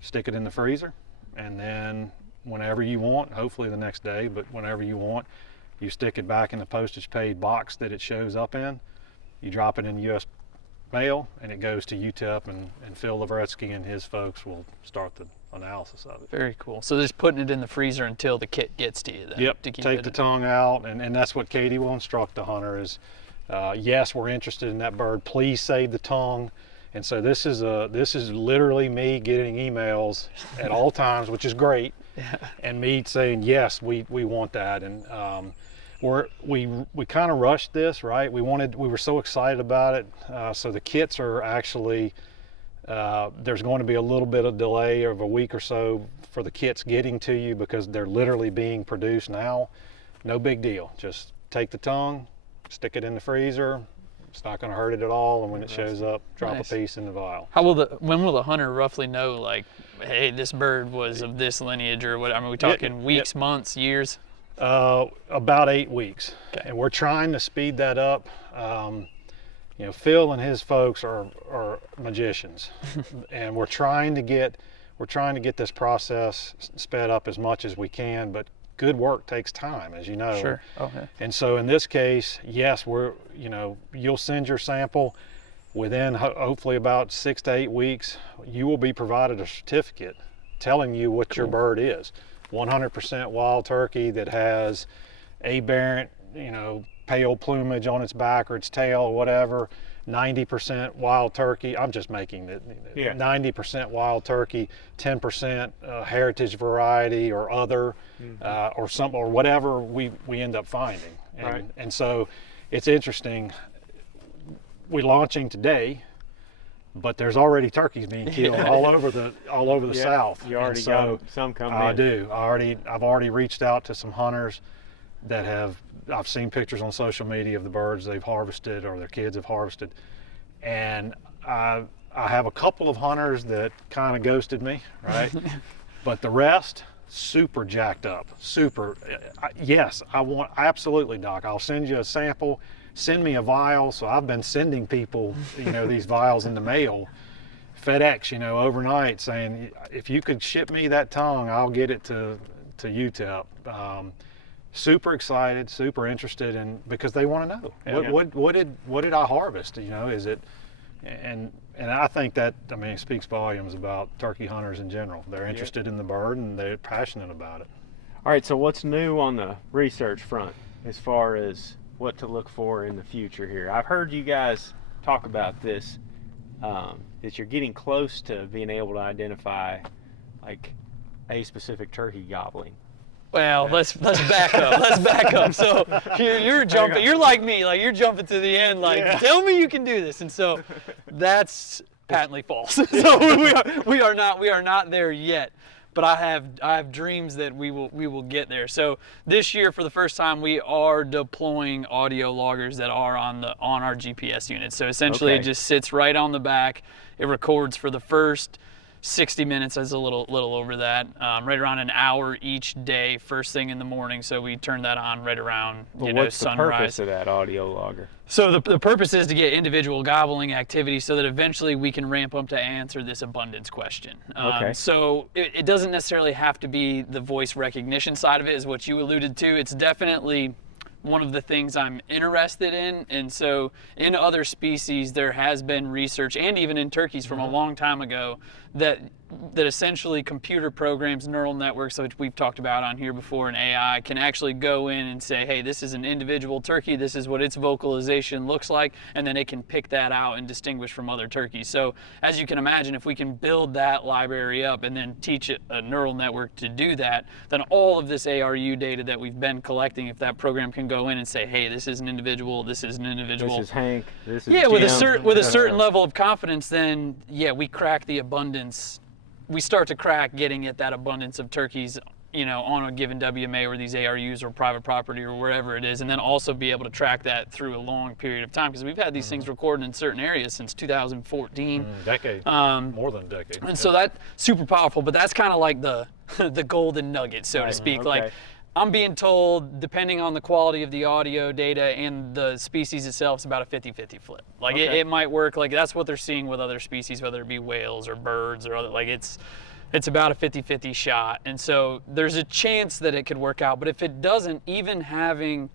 stick it in the freezer, and then whenever you want, hopefully the next day, but whenever you want, you stick it back in the postage paid box that it shows up in. You drop it in U.S. mail, and it goes to UTEP, and Phil Lavretsky and his folks will start the analysis of it. Very cool. So just putting it in the freezer until the kit gets to you then? Yep, to keep take the tongue out, and that's what Katie will instruct the hunter is, yes, we're interested in that bird, please save the tongue. And so this is literally me getting emails at all times, which is great, and me saying, yes, we want that. And we kind of rushed this, right? We were so excited about it. So the kits are actually There's going to be a little bit of delay of a week or so for the kits getting to you because they're literally being produced now. No big deal. Just take the tongue, stick it in the freezer. It's not going to hurt it at all, and when it shows up, drop a piece in the vial. When will the hunter roughly know, like, hey, this bird was of this lineage, or what? I mean, are we talking weeks, months, years? About 8 weeks, okay. And we're trying to speed that up. You know, Phil and his folks are magicians, and we're trying to get this process sped up as much as we can. But good work takes time, as you know. Sure. Okay. And so in this case, yes, you'll send your sample within hopefully about 6 to 8 weeks. You will be provided a certificate telling you what your bird is. 100% wild turkey that has aberrant, pale plumage on its back or its tail or whatever. 90% wild turkey. I'm just making it. 90% wild turkey, 10% heritage variety or other, or whatever we end up finding. And so it's interesting. We're launching today, but there's already turkeys being killed all over the South. You already got some coming in. I do. I've already reached out to some hunters that I've seen pictures on social media of the birds they've harvested or their kids have harvested, and I have a couple of hunters that kind of ghosted me, right? But the rest, super jacked up, super. Yes, absolutely, Doc. I'll send you a sample. Send me a vial. So I've been sending people, these vials in the mail, FedEx, overnight, saying if you could ship me that tongue, I'll get it to UTEP. Super excited, super interested, because they want to know what did I harvest? Is it, and I think that it speaks volumes about turkey hunters in general. They're interested in the bird and they're passionate about it. All right, so what's new on the research front as far as what to look for in the future here? I've heard you guys talk about this, that you're getting close to being able to identify like a specific turkey gobbling. Well, let's back up. Let's back up. So you're jumping. You're like me. Like you're jumping to the end. Like tell me you can do this. And so that's patently false. So we are not there yet. But I have dreams that we will get there. So this year, for the first time, we are deploying audio loggers that are on our GPS unit. So essentially, it just sits right on the back. It records for the first 60 minutes, is a little over that, right around an hour each day, first thing in the morning. So we turn that on right around what's sunrise. The purpose of that audio logger? So the purpose is to get individual gobbling activity so that eventually we can ramp up to answer this abundance question. So it doesn't necessarily have to be the voice recognition side of it, is what you alluded to. It's definitely one of the things I'm interested in. And so in other species, there has been research, and even in turkeys from a long time ago, that essentially computer programs, neural networks, which we've talked about on here before, and AI can actually go in and say, hey, this is an individual turkey, this is what its vocalization looks like, and then it can pick that out and distinguish from other turkeys. So as you can imagine, if we can build that library up and then teach a neural network to do that, then all of this ARU data that we've been collecting, if that program can go in and say, hey, this is an individual, this is an individual. This is Hank, this is Jim. With a certain level of confidence, then we crack the abundance. We start to crack getting at that abundance of turkeys, on a given WMA or these ARUs or private property or wherever it is, and then also be able to track that through a long period of time, because we've had these things recorded in certain areas since 2014. Decade, more than a decade. And so that's super powerful, but that's kind of like the golden nugget, so to speak. Okay. Like I'm being told, depending on the quality of the audio data and the species itself, it's about a 50-50 flip. Like it might work. Like that's what they're seeing with other species, whether it be whales or birds or other. Like it's about a 50-50 shot. And so there's a chance that it could work out. But if it doesn't, even having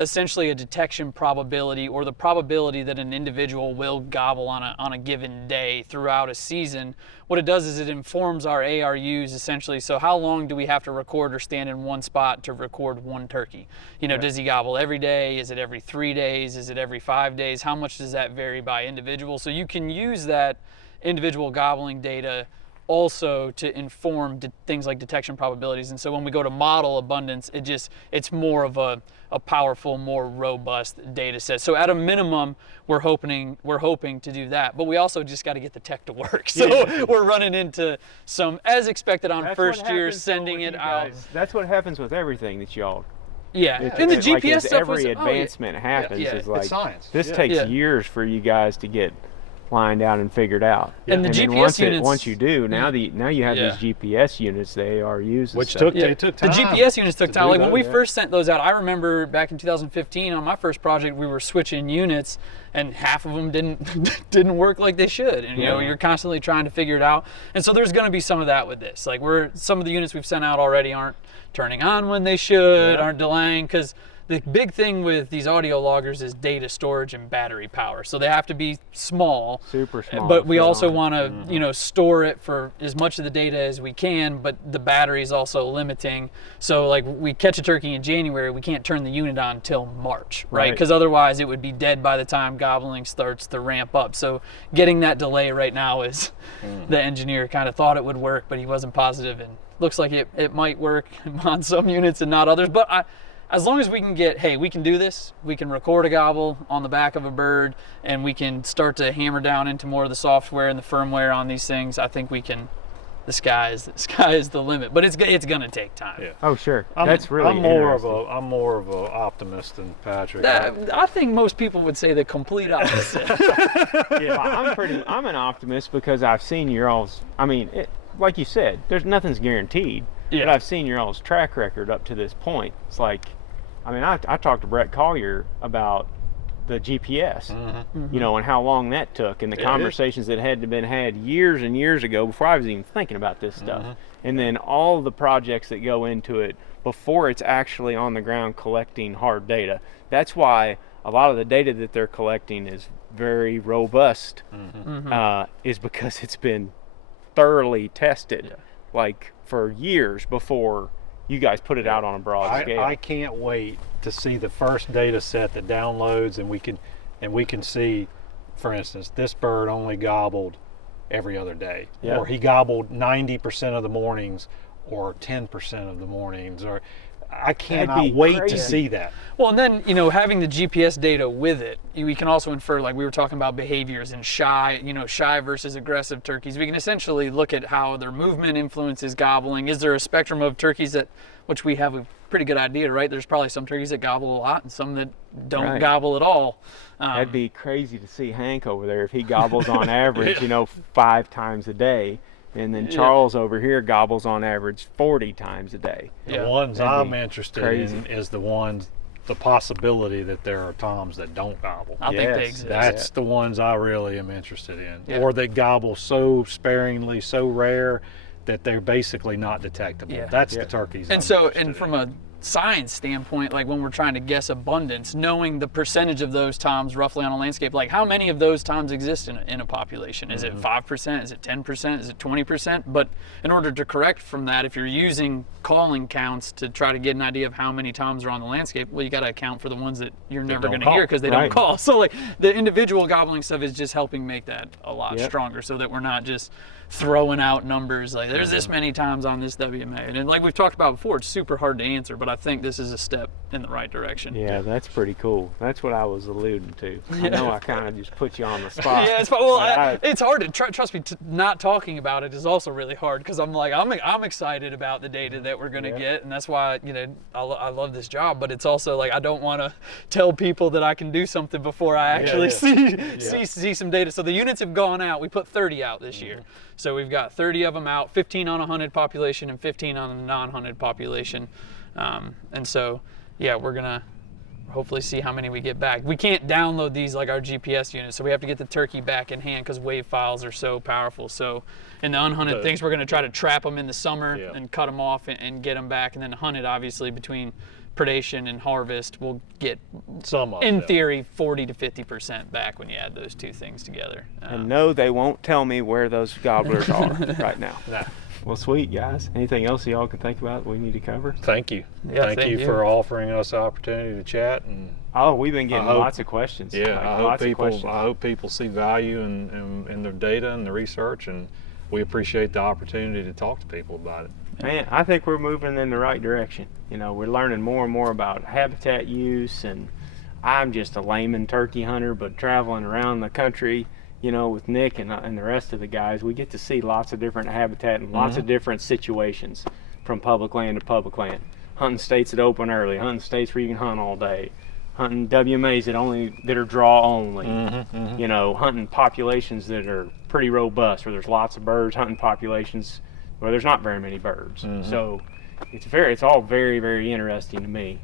essentially a detection probability, or the probability that an individual will gobble on a given day throughout a season, what it does is it informs our ARUs essentially. So how long do we have to record or stand in one spot to record one turkey? Does he gobble every day? Is it every 3 days? Is it every 5 days? How much does that vary by individual? So you can use that individual gobbling data also to inform things like detection probabilities. And so when we go to model abundance, it's more of a powerful, more robust data set. So at a minimum, we're hoping to do that, but we also just got to get the tech to work. So we're running into some, as expected on That's first what year, happens, though, sending with it you out. guys. That's what happens with everything that y'all. Yeah, It's, and the it's GPS like as stuff every was advancement happens yeah. is like It's science. this Yeah. takes Yeah. years for you guys to get lined out and figured out. And the then GPS units- once you do, now you have Yeah. these GPS units, the ARUs, and Which stuff. it took time. The GPS units took to time. do Like when that, we yeah. first sent those out, I remember back in 2015 on my first project, we were switching units, and half of them didn't work like they should. And you know, you're constantly trying to figure it out. And so there's going to be some of that with this. Like some of the units we've sent out already aren't turning on when they should, aren't delaying, because the big thing with these audio loggers is data storage and battery power. So they have to be small, Super small. but we to fit also on. want to, store it for as much of the data as we can, but the battery is also limiting. So like we catch a turkey in January, we can't turn the unit on until March, right? Right. Because otherwise it would be dead by the time gobbling starts to ramp up. So getting that delay right now is, the engineer kind of thought it would work, but he wasn't positive, and looks like it might work on some units and not others. But as long as we can we can do this, we can record a gobble on the back of a bird, and we can start to hammer down into more of the software and the firmware on these things, I think we can, the sky is the limit. But it's gonna take time. Yeah. Oh, sure. I'm, That's really I'm more of interesting. I'm more of an optimist than Patrick. I think most people would say the complete opposite. Well, I'm an optimist because I've seen your all's. I mean, like you said, nothing's guaranteed. Yeah. But I've seen your all's track record up to this point. It's like, I mean, I talked to Brett Collier about the GPS, Mm-hmm. you know, and how long that took, and the conversations that had been had years and years ago before I was even thinking about this stuff, and then all the projects that go into it before it's actually on the ground collecting hard data. That's why a lot of the data that they're collecting is very robust, is because it's been thoroughly tested, like for years before you guys put it out on a broad scale. I can't wait to see the first data set that downloads, and we can see, for instance, this bird only gobbled every other day, or he gobbled 90% of the mornings, or 10% of the mornings, or I cannot wait to see that. Well, and then, having the GPS data with it, we can also infer, like we were talking about behaviors and shy versus aggressive turkeys. We can essentially look at how their movement influences gobbling. Is there a spectrum of turkeys which we have a pretty good idea, right? There's probably some turkeys that gobble a lot and some that don't gobble at all. That'd be crazy to see Hank over there if he gobbles on average, 5 times a day. And then Charles over here gobbles on average 40 times a day. The ones That'd I'm be interested crazy. in is the possibility that there are toms that don't gobble. I think they exist. That's the ones I really am interested in. Yeah. Or that gobble so sparingly, so rare that they're basically not detectable. Yeah. That's the turkeys. And from a science standpoint, like when we're trying to guess abundance, knowing the percentage of those toms roughly on a landscape, like how many of those toms exist in a population? Is it 5%? Is it 10%? Is it 20%? But in order to correct from that, if you're using calling counts to try to get an idea of how many toms are on the landscape, well, you got to account for the ones that you're never going to hear because they don't call. So like the individual gobbling stuff is just helping make that a lot stronger, so that we're not just throwing out numbers like there's this many times on this WMA. And like we've talked about before, it's super hard to answer, but I think this is a step in the right direction. Yeah, that's pretty cool. That's what I was alluding to. I know I kind of just put you on the spot. Yeah, it's hard to trust me. Not talking about it is also really hard because I'm excited about the data that we're gonna get, and that's why I love this job. But it's also like I don't want to tell people that I can do something before I actually see some data. So the units have gone out. We put 30 out this year. So we've got 30 of them out, 15 on a hunted population and 15 on a non-hunted population. And so, we're gonna hopefully see how many we get back. We can't download these like our GPS units, so we have to get the turkey back in hand because WAV files are so powerful. So in the unhunted things, we're gonna try to trap them in the summer and cut them off and get them back. And then hunted, obviously, between predation and harvest, we'll get some of in theory 40 to 50% back when you add those two things together. And no, they won't tell me where those gobblers are right now. Nah. Well, sweet, guys. Anything else y'all can think about we need to cover? Thank you. Yeah, thank you for offering us the opportunity to chat. And Oh, we've been getting lots of questions. Yeah, Like, I lots of hope questions. people see value in their data and the research, and we appreciate the opportunity to talk to people about it. Man, I think we're moving in the right direction. You know, we're learning more and more about habitat use, and I'm just a layman turkey hunter, but traveling around the country, you know, with Nick and the rest of the guys, we get to see lots of different habitat and lots of different situations from public land to public land. Hunting states that open early, hunting states where you can hunt all day, hunting WMAs that are draw only, you know, hunting populations that are pretty robust, where there's lots of birds, hunting populations where there's not very many birds. So it's all very, very interesting to me.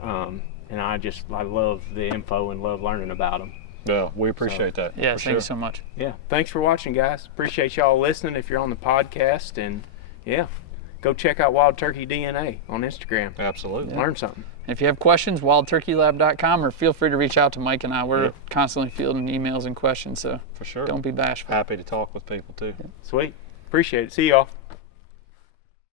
And I love the info and love learning about them. Yeah, we appreciate that. Yeah, for thank you sure. so much. Yeah, thanks for watching, guys. Appreciate y'all listening if you're on the podcast. And yeah, go check out Wild Turkey DNA on Instagram. Absolutely. Learn something. If you have questions, wildturkeylab.com, or feel free to reach out to Mike and I. We're constantly fielding emails and questions, so For sure. don't be bashful. Happy to talk with people too. Sweet. Appreciate it. See y'all.